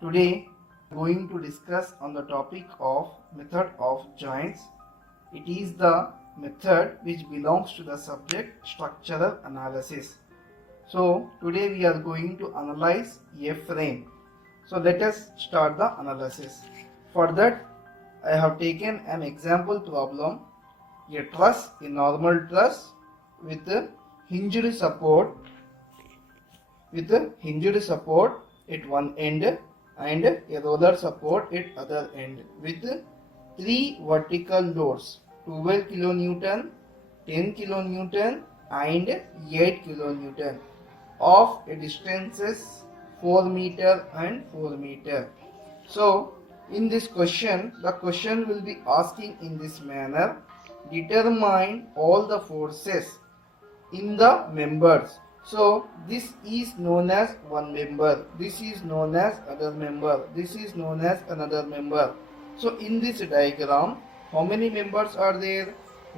Today we are going to discuss on the topic of method of joints. It is the method which belongs to the subject structural analysis. So today we are going to analyze a frame. So let us start the analysis. For that I have taken an example problem, a truss, a normal truss with a hinged support at one end and a roller support at other end with three vertical loads, 12 kilonewton, 10 kilonewton and 8 kilonewton of a distances 4 meter and 4 meter. So in this question, the question will be asking in this manner: determine all the forces in the members. So this is known as one member, this is known as other member, this is known as another member. So in this diagram, how many members are there?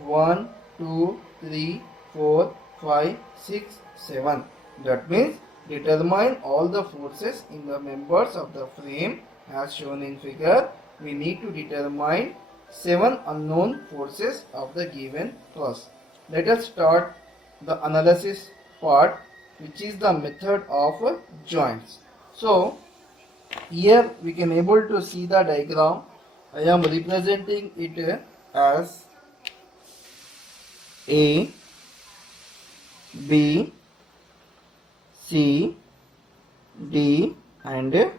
1, 2, 3, 4, 5, 6, 7. That means determine all the forces in the members of the frame as shown in figure. We need to determine 7 unknown forces of the given truss. Let us start the analysis part, which is the method of joints. So here we can able to see the diagram. I am representing it as A, B, C, D and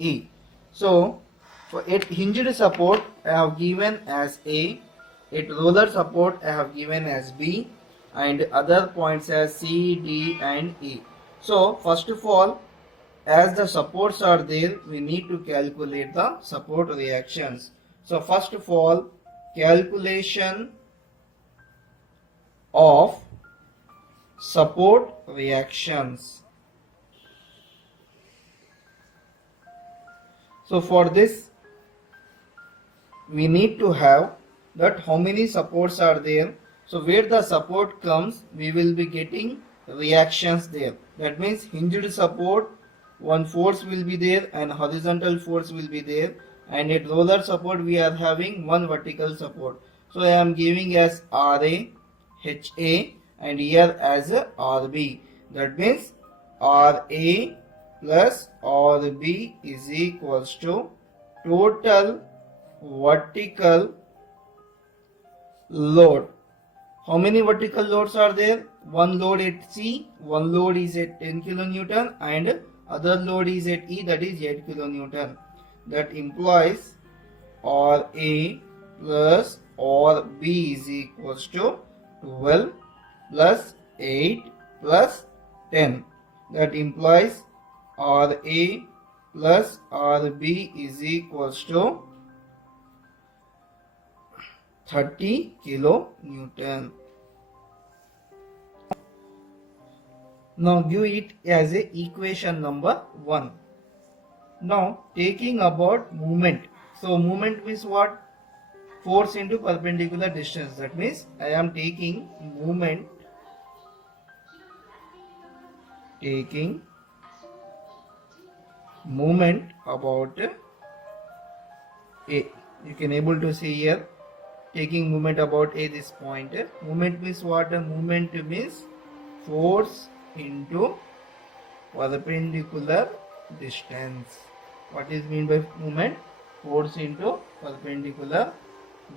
E. So for at hinged support I have given as A, at roller support I have given as B, and other points as C, D and E. So first of all, as the supports are there, we need to calculate the support reactions. So first of all, calculation of support reactions. So for this we need to have that how many supports are there. So where the support comes, we will be getting reactions there. That means hinged support, one force will be there and horizontal force will be there, and at roller support we are having one vertical support. So I am giving as RA, HA and here as RB. That means RA plus RB is equals to total vertical load. How many vertical loads are there? One load at C, one load is at 10 kilonewton and other load is at E, that is 8 kilonewton. That implies RA plus RB is equals to 12 plus 8 plus 10. That implies RA plus RB is equals to 30 kilonewton. Now give it as a equation number 1. Now taking about movement. So movement means what? Force into perpendicular distance. That means I am taking movement about A. You can able to see here, taking movement about A, this point. Movement means what? Movement means force into perpendicular distance. What is mean by movement? Force into perpendicular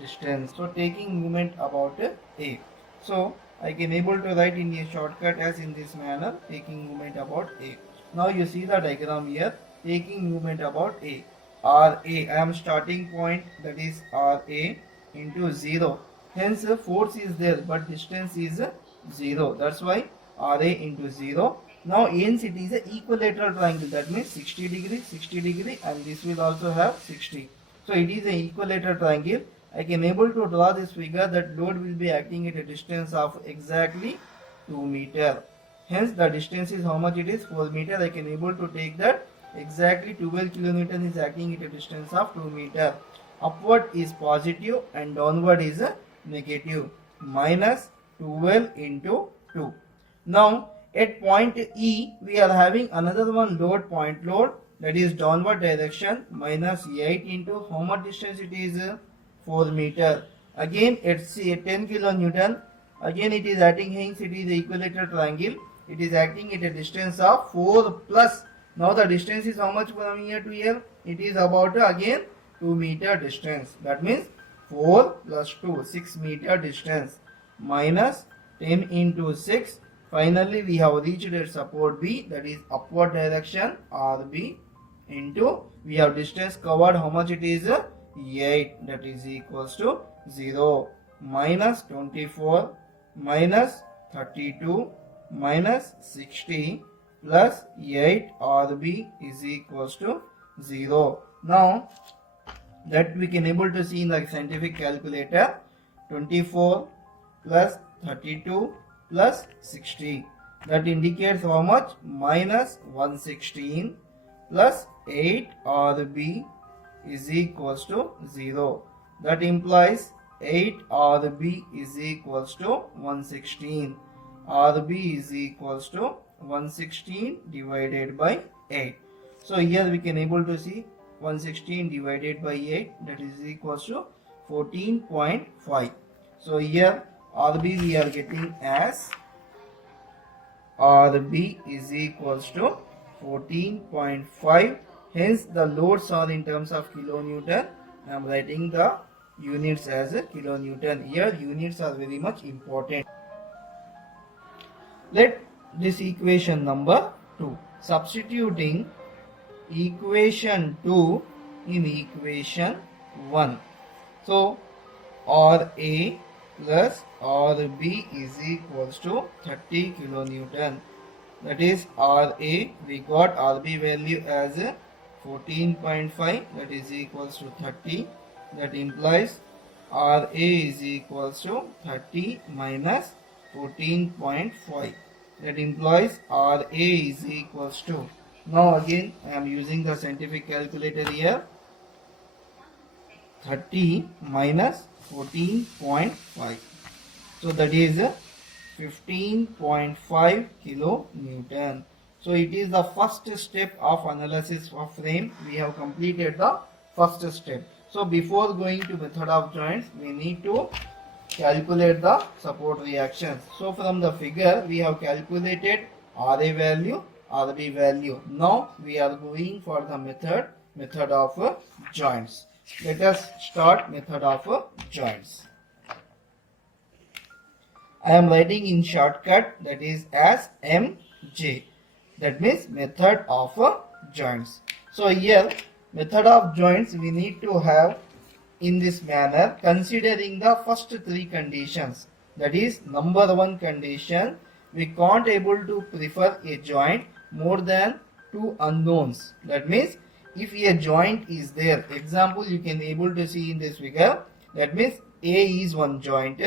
distance. So taking movement about A. So I can able to write in a shortcut as in this manner, taking movement about A. Now you see the diagram here, taking movement about A. RA, I am starting point, that is RA into 0. Hence force is there but distance is 0. That's why RA into 0. Now hence it is a equilateral triangle. That means 60 degree and this will also have 60. So it is a equilateral triangle. I can able to draw this figure that load will be acting at a distance of exactly 2 meter. Hence the distance is how much it is? 4 meter. I can able to take that exactly 12 kilonewton is acting at a distance of 2 meter. Upward is positive and downward is negative. Minus 12 into 2. Now at point E we are having another one load, point load, that is downward direction, minus 8 into how much distance it is? 4 meter. Again it's 10 kilonewton. Again it is acting, hence it is the equilateral triangle. It is acting at a distance of 4 plus. Now the distance is how much from here to here? It is about again 2 meter distance. That means 4 plus 2, 6 meter distance, minus 10 into 6. Finally we have reached at support B, that is upward direction RB, into we have distance covered, how much it is? 8, that is equals to 0, minus 24 minus 32 minus 60 plus 8 RB is equals to 0. Now that we can able to see in the scientific calculator, 24 plus 32 plus 60, that indicates how much? Minus 116 plus 8 RB is equals to 0. That implies 8 RB is equals to 116. RB is equals to 116 divided by 8. So here we can able to see 116 divided by 8, that is equals to 14.5. So here RB we are getting as RB is equals to 14.5. Hence the loads are in terms of kilonewton. I am writing the units as a kilonewton. Here units are very much important. Let this equation number 2. Substituting equation 2 in equation 1. So RA plus RB is equals to 30 kilonewton. That is RA, we got RB value as 14.5, that is equals to 30. That implies RA is equals to 30 minus 14.5. That implies RA is equals to, now again I am using the scientific calculator here, 30 minus 14.5. So that is 15.5 kilonewton. So it is the first step of analysis of frame. We have completed the first step. So before going to method of joints, we need to calculate the support reactions. So from the figure we have calculated RA value, RB value. Now we are going for the method of joints. Let us start method of joints. I am writing in shortcut, that is as MJ. That means method of joints. So here method of joints we need to have in this manner, considering the first three conditions. That is, number one condition, we can't able to prefer a joint more than two unknowns. That means if a joint is there, example you can able to see in this figure, that means A is one joint.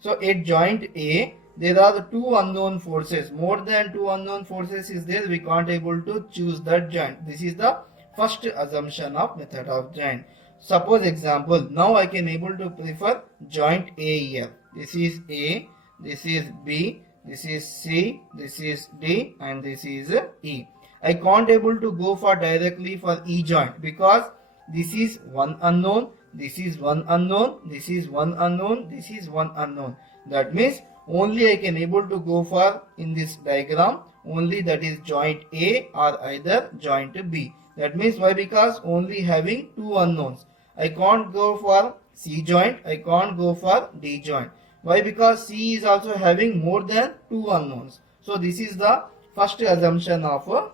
So at joint A there are two unknown forces, more than two unknown forces is there, we can't able to choose that joint. This is the first assumption of method of joint. Suppose example, now I can able to prefer joint A here. This is A, this is B, this is C, this is D, and this is E. I can't able to go for directly for E joint because this is one unknown, this is one unknown, this is one unknown, this is one unknown. That means only I can able to go for in this diagram only, that is joint A or either joint B. That means why? Because only having two unknowns. I can't go for C joint, I can't go for D joint. Why? Because C is also having more than two unknowns. So this is the first assumption of a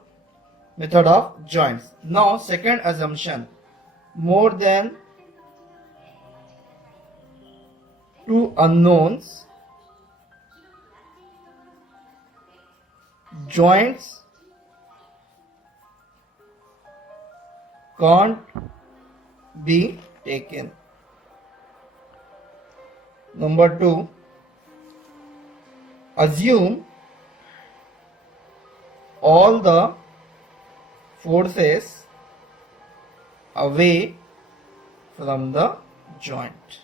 method of joints. Now second assumption, more than two unknowns, joints can't be taken. Number 2, assume all the forces away from the joint.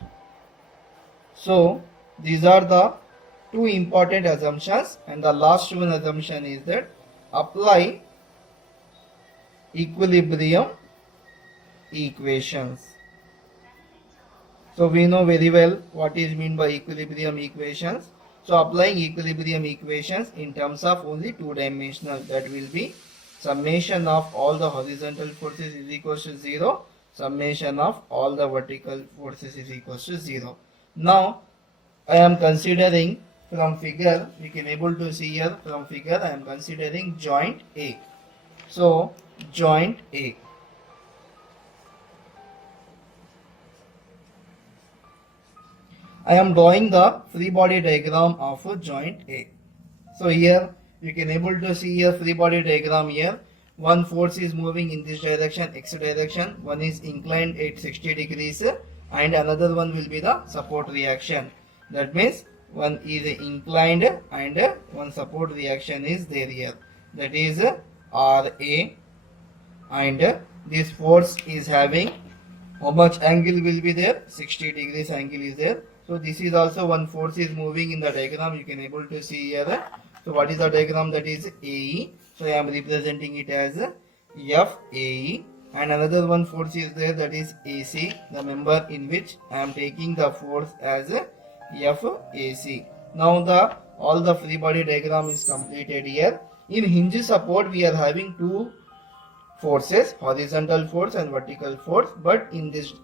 So these are the two important assumptions, and the last one assumption is that apply equilibrium equations. So we know very well what is meant by equilibrium equations. So applying equilibrium equations in terms of only two-dimensional, that will be summation of all the horizontal forces is equals to 0, summation of all the vertical forces is equals to 0. Now I am considering from figure, we can able to see here from figure, I am considering joint A. So joint A. I am drawing the free body diagram of a joint A. So here you can able to see a free body diagram here. One force is moving in this direction, x direction. One is inclined at 60 degrees and another one will be the support reaction. That means one is inclined and one support reaction is there here. That is RA, and this force is having how much angle will be there? 60 degrees angle is there. So this is also one force is moving in the diagram, you can able to see here. So what is the diagram? That is AE. So I am representing it as FAE, and another one force is there, that is AC, the member in which I am taking the force as FAC. Now all the free body diagram is completed here. In hinge support we are having two forces, horizontal force and vertical force, but in this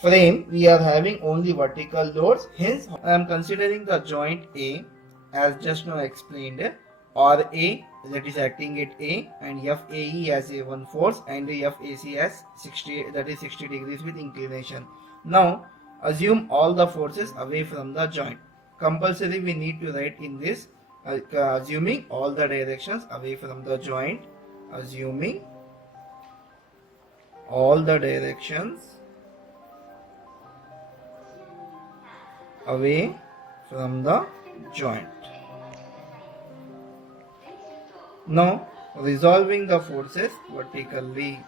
frame we are having only vertical loads. Hence I am considering the joint A as just now explained, RA that is acting at A, and FAE as a one force, and FAC as 60, that is 60 degrees with inclination. Now assume all the forces away from the joint. Compulsory we need to write in this, assuming all the directions away from the joint, assuming all the directions away from the joint. Now resolving the forces vertically.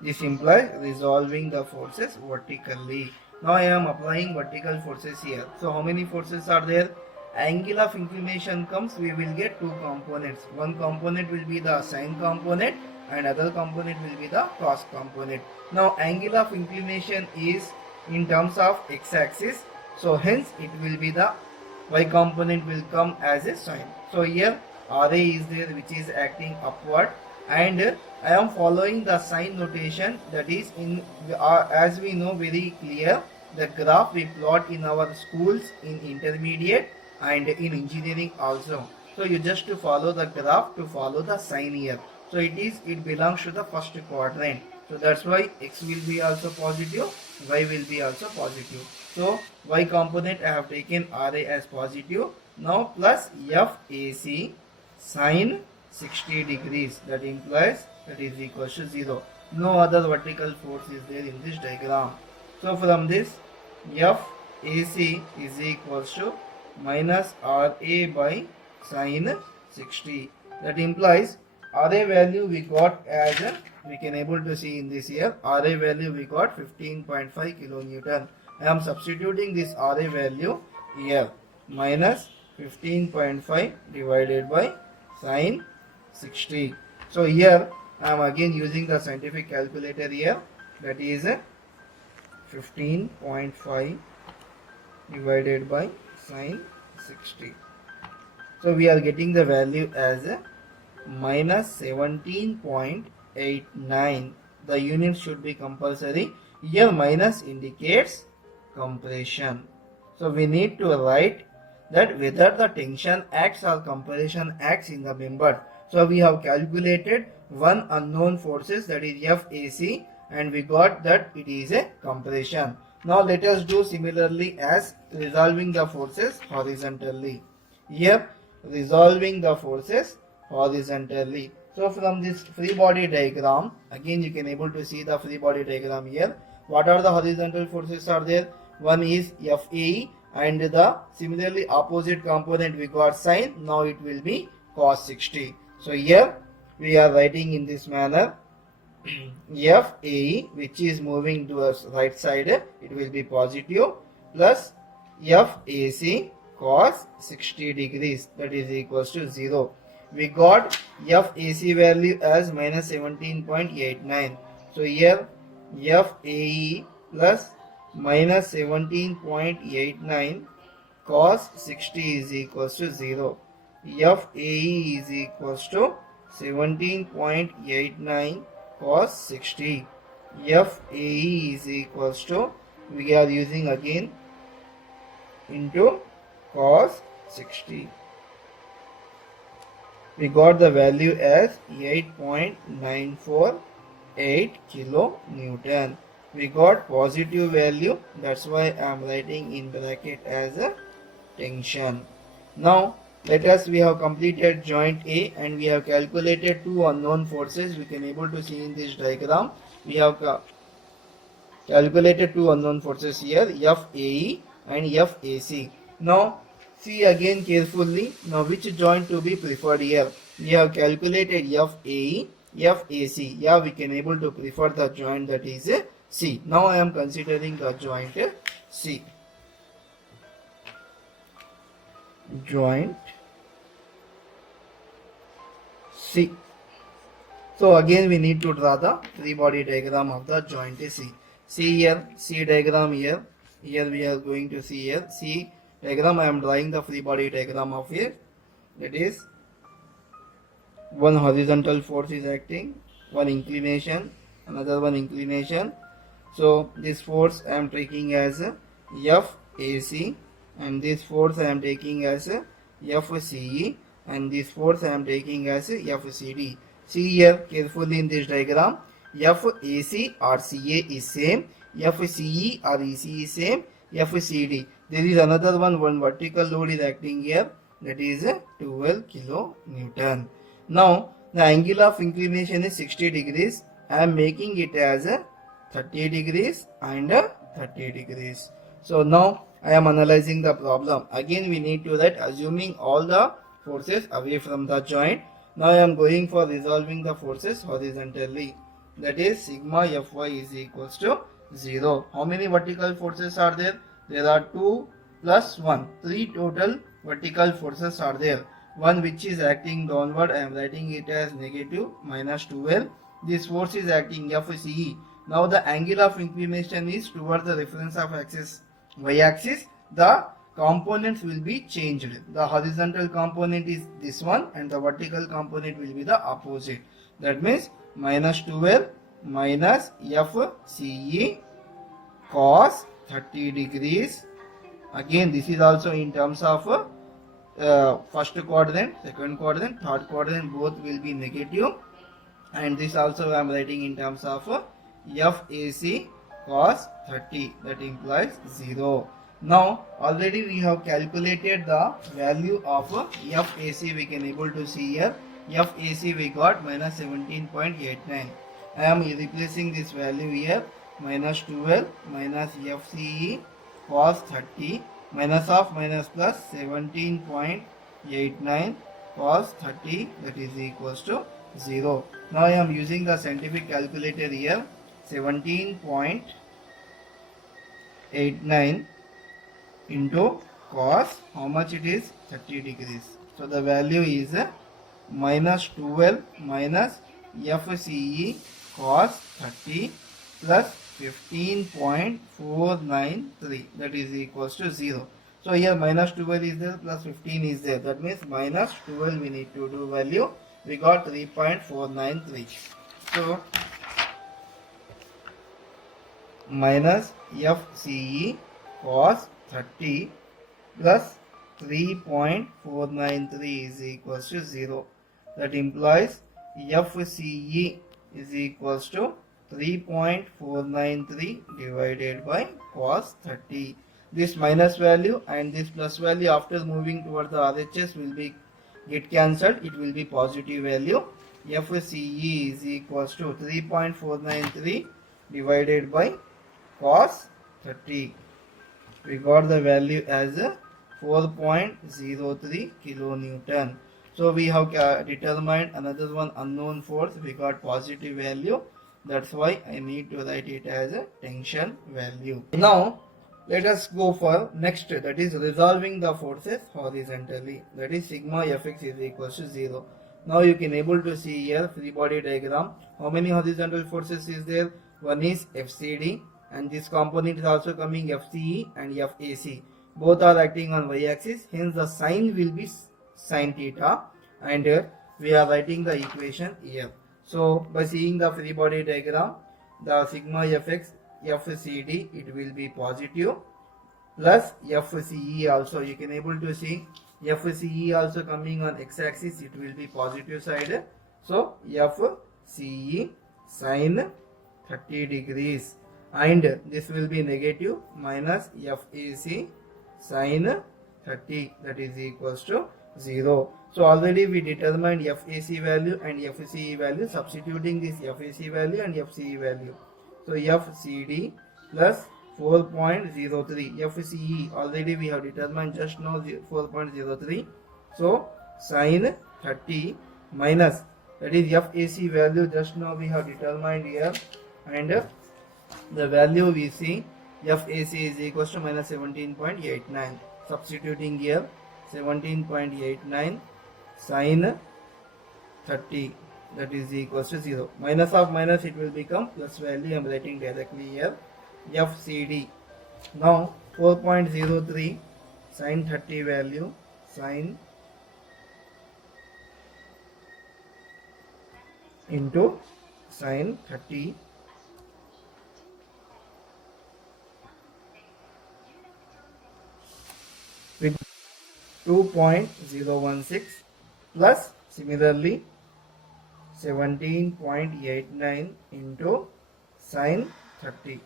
This implies resolving the forces vertically. Now I am applying vertical forces here. So how many forces are there? Angle of inclination comes, we will get two components. One component will be the sine component and other component will be the cos component. Now angle of inclination is in terms of x-axis, so hence it will be the y component will come as a sine. So here RA is there which is acting upward, and I am following the sine notation, that is in as we know very clear, the graph we plot in our schools in intermediate and in engineering also. So you just to follow the graph to follow the sine here. So it belongs to the first quadrant. So that's why x will be also positive, y will be also positive. So y component I have taken RA as positive. Now plus FAC sine 60 degrees, that implies that is equal to 0. No other vertical force is there in this diagram. So from this FAC is equal to minus RA by sine 60. That implies RA value we got as we can able to see in this here, RA value we got 15.5 kilonewton. I am substituting this RA value here, minus 15.5 divided by sine 60. So here I am again using the scientific calculator here, that is 15.5 divided by sine 60. So we are getting the value as minus 17.89. The unit should be compulsory. Here minus indicates compression. So we need to write that whether the tension acts or compression acts in the member. So we have calculated one unknown forces, that is FAC, and we got that it is a compression. Now let us do similarly as resolving the forces horizontally. Here resolving the forces horizontally. So from this free body diagram, again you can able to see the free body diagram here. What are the horizontal forces are there? One is FAE, and the similarly opposite component we got sine. Now it will be cos 60. So here we are writing in this manner. FAE, which is moving towards right side, it will be positive, plus FAC cos 60 degrees, that is equals to 0. we got FAC value as minus 17.89. So here FAE plus minus 17.89 cos 60 is equals to 0. FAE is equals to 17.89 cos 60. FAE is equals to, we are using again into cos 60. We got the value as 8.948 kilonewton. We got positive value, that's why I am writing in bracket as a tension. Now we have completed joint A and we have calculated two unknown forces. We can able to see in this diagram. We have calculated two unknown forces here, FAE and FAC. Now see again carefully. Now which joint to be preferred here? We have calculated FAE, FAC. Yeah, we can able to prefer the joint that is C. Now I am considering the joint C. Joint C. So again we need to draw the free body diagram of the joint C. See here, C diagram here. Here we are going to see here C diagram. I am drawing the free body diagram of here. That is, one horizontal force is acting, one inclination, another one inclination. So this force I am taking as FAC, and this force I am taking as FCE, and this force I am taking as FCD. See here carefully in this diagram, FAC or CA is same, FCE or EC is same, FCD. There is another one vertical load is acting here, that is 12 kilonewton. Now the angle of inclination is 60 degrees. I am making it as 30 degrees and 30 degrees. So now I am analyzing the problem. Again we need to write assuming all the forces away from the joint. Now I am going for resolving the forces horizontally. That is sigma Fy is equals to 0. How many vertical forces are there? There are 2 plus 1. 3 total vertical forces are there. One which is acting downward, I am writing it as negative minus 12. This force is acting FCE. Now the angle of inclination is towards the reference of axis y-axis. The components will be changed. The horizontal component is this one and the vertical component will be the opposite. That means minus 12 minus FCE cos 30 degrees. Again this is also in terms of first quadrant, second quadrant, third quadrant, both will be negative. And this also I am writing in terms of FAC cos 30, that implies 0. Now already we have calculated the value of FAC. We can able to see here FAC we got minus 17.89. I am replacing this value here, minus 12 minus FCE cos 30 minus of minus plus 17.89 cos 30, that is equals to 0. Now I am using the scientific calculator here. 17.89 into cos, how much it is? 30 degrees. So the value is minus 12 minus FCE cos 30 plus 15.493, that is equals to 0. So here minus 12 is there, plus 15 is there. That means minus 12 we need to do value. We got 3.493. So minus FCE cos 30 plus 3.493 is equals to 0. That implies FCE is equals to 3.493 divided by cos 30. This minus value and this plus value after moving towards the RHS will be get cancelled. It will be positive value. FCE is equals to 3.493 divided by cos 30. We got the value as 4.03 kilonewton. So we have determined another one unknown force. We got positive value. That's why I need to write it as a tension value. Now let us go for next, that is resolving the forces horizontally. That is sigma Fx is equals to 0. Now you can able to see here free body diagram. How many horizontal forces is there? One is FCD, and this component is also coming FCE and FAC. Both are acting on y-axis. Hence the sign will be sin theta, and we are writing the equation here. So by seeing the free body diagram, the sigma fx FCD, it will be positive, plus FCE also. You can able to see FCE also coming on x-axis, it will be positive side. So FCE sin 30 degrees, and this will be negative, minus FAC sin 30, that is equals to 0. So already we determined FAC value and FCE value, substituting this FAC value and FCE value. So FCD plus 4.03, FCE already we have determined just now 4.03. So sin 30 minus, that is FAC value just now we have determined here, and the value we see FAC is equals to minus 17.89. Substituting here 17.89 sin 30, that is equals to 0. Minus of minus, it will become plus value. I am writing directly here FCD. Now 4.03 sin 30 value, sin into sin 30 with 2.016 plus similarly 17.89 into sin 30.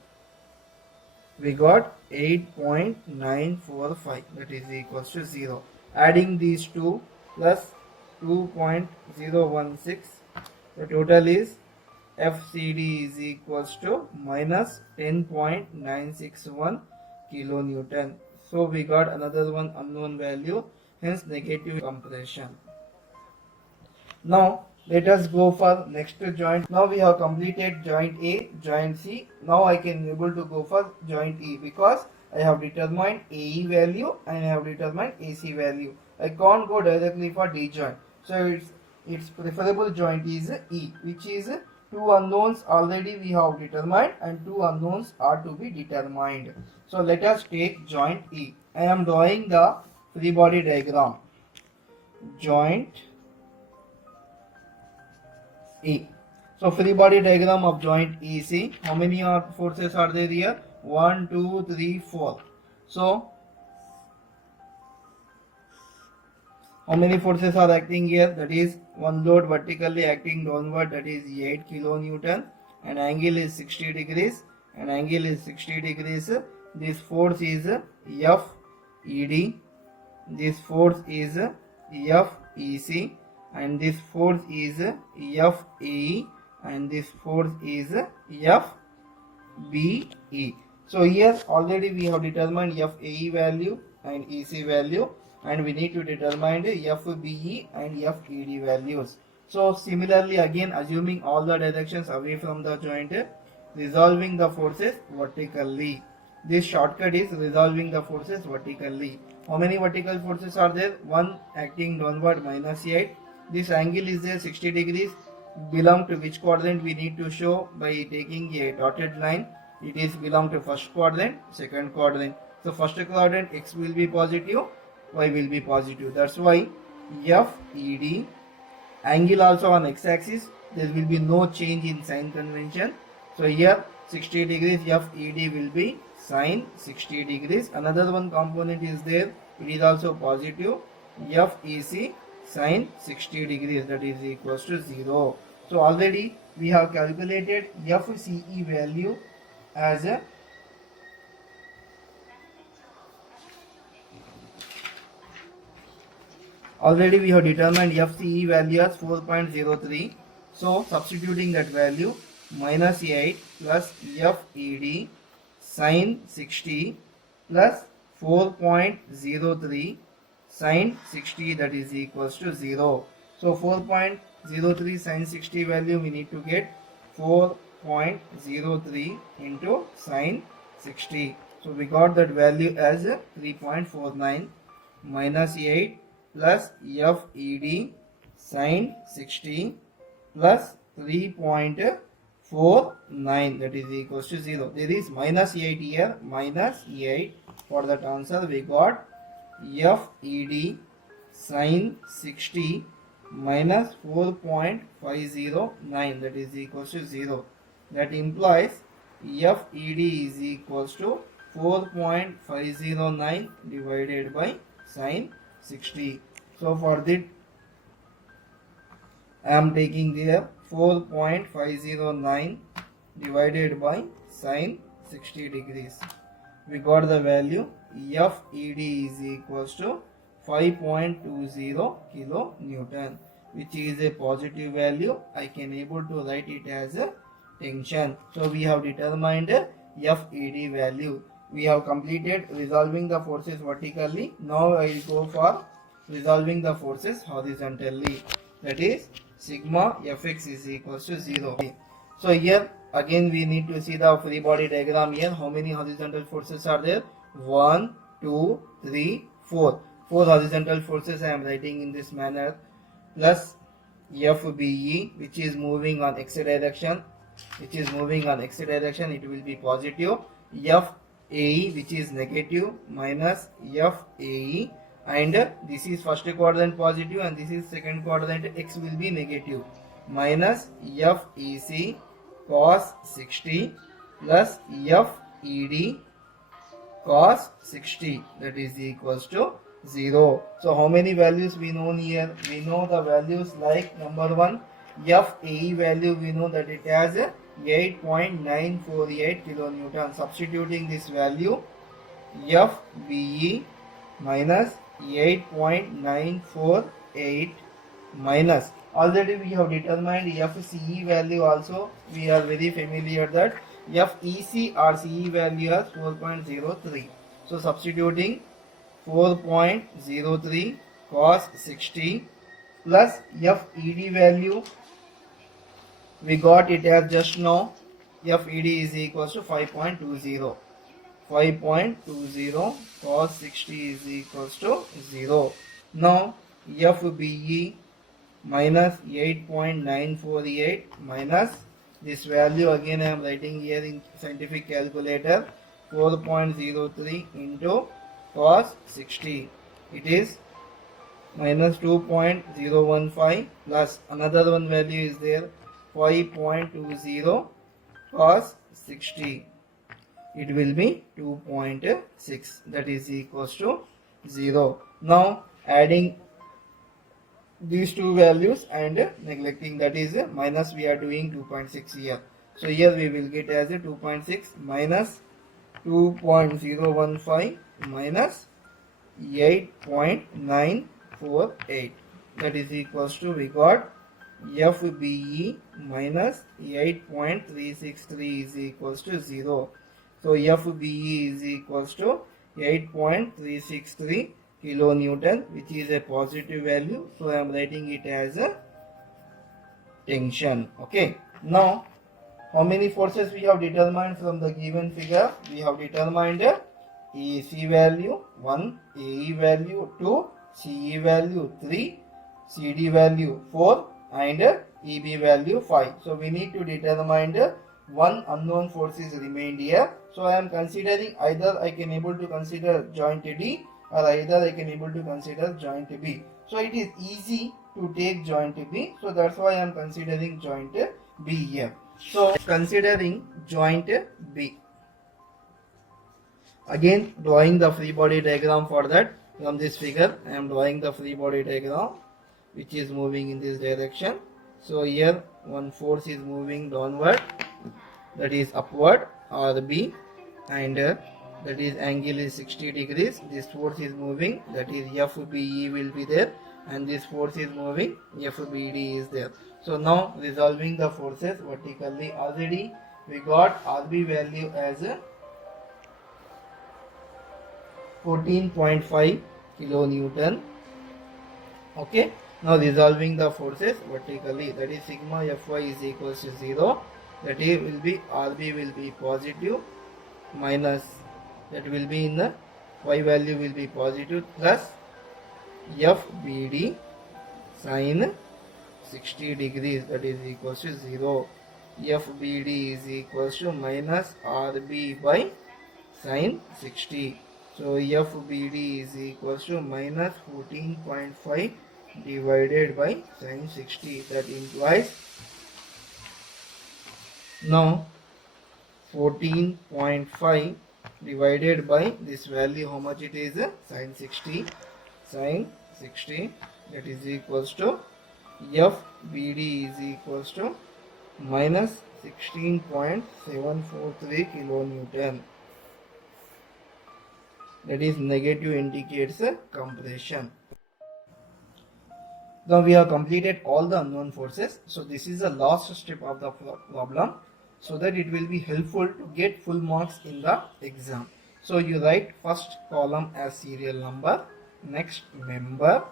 We got 8.945, that is equals to 0. Adding these two plus 2.016, the total is FCD is equals to minus 10.961 kilonewton. So we got another one unknown value, hence negative compression. Now let us go for next joint. Now we have completed joint A, joint C. Now I can able to go for joint E, because I have determined AE value and I have determined AC value. I can't go directly for D joint. So its preferable joint is E, which is two unknowns already we have determined and two unknowns are to be determined. So let us take joint E. I am drawing the free body diagram. Joint E. So free body diagram of joint EC. How many forces are there here? 1, 2, 3, 4. So how many forces are acting here? That is one load vertically acting downward, that is 8 kilonewton, and angle is 60 degrees, and angle is 60 degrees. This force is FED, this force is FEC, and this force is FAE, and this force is FBE. So here already we have determined FAE value and EC value, and we need to determine the FBE and FED values. So similarly, again assuming all the directions away from the joint, resolving the forces vertically. This shortcut is resolving the forces vertically. How many vertical forces are there? One acting downward, minus 8. This angle is there 60 degrees. Belong to which quadrant we need to show by taking a dotted line. It is belong to first quadrant, second quadrant. So first quadrant X will be positive, Y will be positive. That's why FED, angle also on X axis, there will be no change in sign convention. So here 60 degrees FED will be sin 60 degrees. Another one component is there, it is also positive, FEC sin 60 degrees, that is equals to 0. So already we have calculated FCE value as a already we have determined FCE value as 4.03. So substituting that value, minus 8 plus FED sin 60 plus 4.03 sin 60, that is equals to 0. So 4.03 sin 60 value we need to get 4.03 into sin 60. So we got that value as 3.49 minus 8 plus FED sine 60 plus 3.49, that is equals to 0. There is minus 8 here, minus 8. For that answer we got FED sine 60 minus 4.509, that is equals to 0. That implies FED is equals to 4.509 divided by sine 60. So for that I am taking there 4.509 divided by sine 60 degrees. We got the value FED is equals to 5.20 kilonewton, which is a positive value. I can able to write it as a tension. So we have determined FED value. We have completed resolving the forces vertically. Now I will go for resolving the forces horizontally. That is sigma Fx is equals to 0. So here again we need to see the free body diagram here. How many horizontal forces are there? 1, 2, 3, 4. 4 horizontal forces I am writing in this manner, plus FBE, which is moving on x direction. It will be positive. FAE, which is negative, minus FAE, and this is first quadrant positive and this is second quadrant, x will be negative, minus FEC cos 60 plus FED cos 60, that is equals to 0. So how many values we know here? We know the values like number 1, FAE value we know that it has 8.948 kilonewton. Substituting this value, FBE minus 8.948 minus, already we have determined FCE value also. We are very familiar that FEC or CE value is 4.03. So substituting 4.03 cos 60 plus FED value, we got it as just now. FED is equals to 5.20. 5.20 cos 60 is equals to 0. Now FBE minus 8.948 minus this value, again I am writing here in scientific calculator, 4.03 into cos 60. It is minus 2.015 plus another one value is there, 5.20 cos 60. It will be 2.6, that is equals to 0. Now adding these two values and neglecting, that is minus, we are doing 2.6 here. So here we will get as a 2.6 minus 2.015 minus 8.948, that is equals to, we got FBE minus 8.363 is equals to 0. So FBE is equals to 8.363 kilonewton, which is a positive value. So I am writing it as a tension. Okay. Now, how many forces we have determined from the given figure? We have determined AC value 1, AE value 2, CE value 3, CD value 4, and EB value 5. So we need to determine one unknown force is remained here. So I am considering either I can able to consider joint D or either I can able to consider joint B. So it is easy to take joint B. So that's why I am considering joint B here. So considering joint B. Again drawing the free body diagram for that. From this figure I am drawing the free body diagram which is moving in this direction. So here one force is moving downward, that is upward or B, and that is angle is 60 degrees. This force is moving, that is FBE will be there, and this force is moving, FBD is there. So now resolving the forces vertically, already we got RB value as 14.5 kilonewton. Okay. Now resolving the forces vertically, that is sigma Fy is equals to 0. That will be RB will be positive minus, that will be in the Y value will be positive, plus FBD sine 60 degrees, that is equals to 0. FBD is equals to minus RB by sin 60. So FBD is equals to minus 14.5 divided by sin 60. That implies now 14.5 divided by this value, how much it is? Sin 60. Sin 60, that is equals to FBD is equals to minus 16.743 kilonewton. That is negative, indicates compression. Now we have completed all the unknown forces. So this is the last step of the problem, so that it will be helpful to get full marks in the exam. So you write first column as serial number, next member,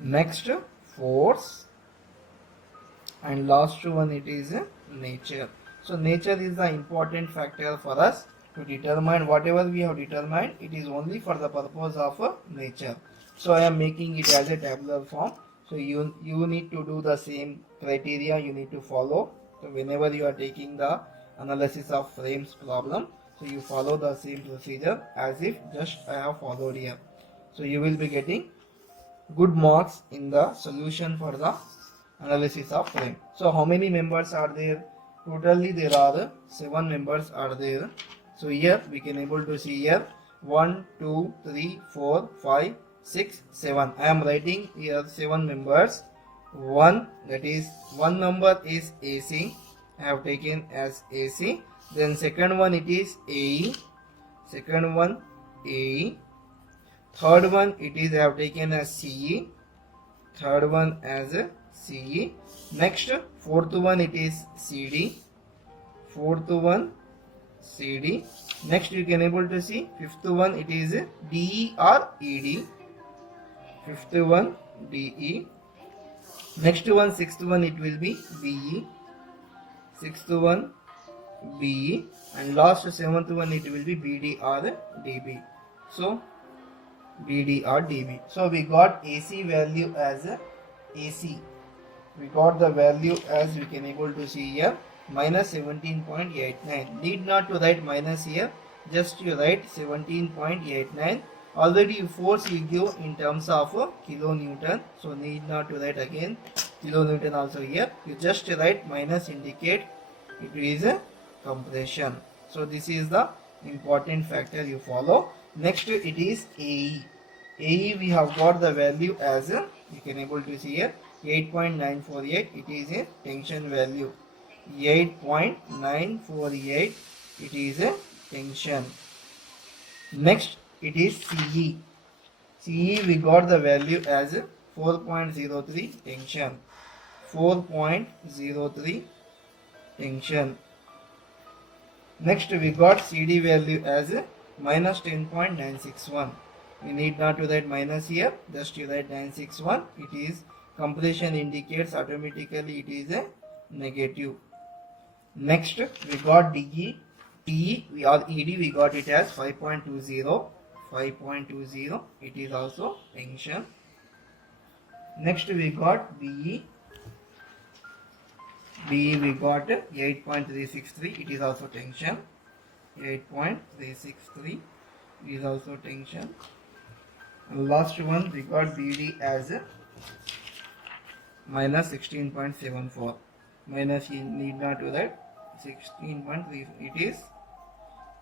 next force, and last one it is nature. So nature is the important factor for us to determine whatever we have determined. It is only for the purpose of nature. So I am making it as a tabular form. So you need to do the same criteria you need to follow. So whenever you are taking the analysis of frames problem, so you follow the same procedure as if just I have followed here. So you will be getting good marks in the solution for the analysis of frame. So how many members are there? Totally there are 7 members are there. So here we can able to see here 1, 2, 3, 4, 5, 6, 7. I am writing here 7 members. One, that is one number is AC. I have taken as AC. Then second one it is AE. Second one AE. Third one it is I have taken as CE. Third one as CE. Next fourth one it is CD. Fourth one CD. Next you can able to see fifth one it is DE or ED. Fifth one DE. Next one sixth one it will be BE. Sixth one BE, and last seventh one it will be BD or DB. So BD or DB. So we got AC value as AC. We got the value as we can able to see here minus 17.89. Need not to write minus here, just you write 17.89. Already force you give in terms of kilonewton, so need not to write again kilonewton also here. You just write minus, indicate it is a compression. So this is the important factor you follow. Next it is AE. AE we have got the value as you can able to see here 8.948. It is a tension value. 8.948. It is a tension. Next it is CE. CE we got the value as 4.03 tension. 4.03 tension. Next we got CD value as minus 10.961. We need not to write minus here, just you write 961. It is compression, indicates automatically it is a negative. Next we got DE. TE or ED we got it as 5.20. 5.20. It is also tension. Next we got BE. BE we got 8.363. It is also tension. 8.363 is also tension. And last one we got BD as minus 16.74. Minus you need not do that. 16.3. It is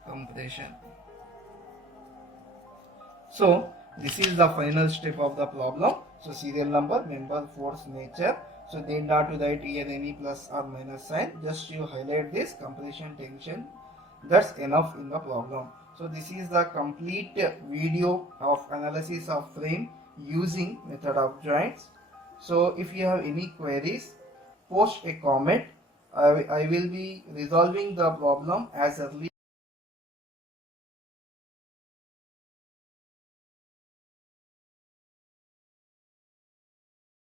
compression. So this is the final step of the problem. So serial number, member, force, nature. So need not to write here any plus or minus sign. Just you highlight this compression, tension. That's enough in the problem. So this is the complete video of analysis of frame using method of joints. So if you have any queries, post a comment. I will be resolving the problem as early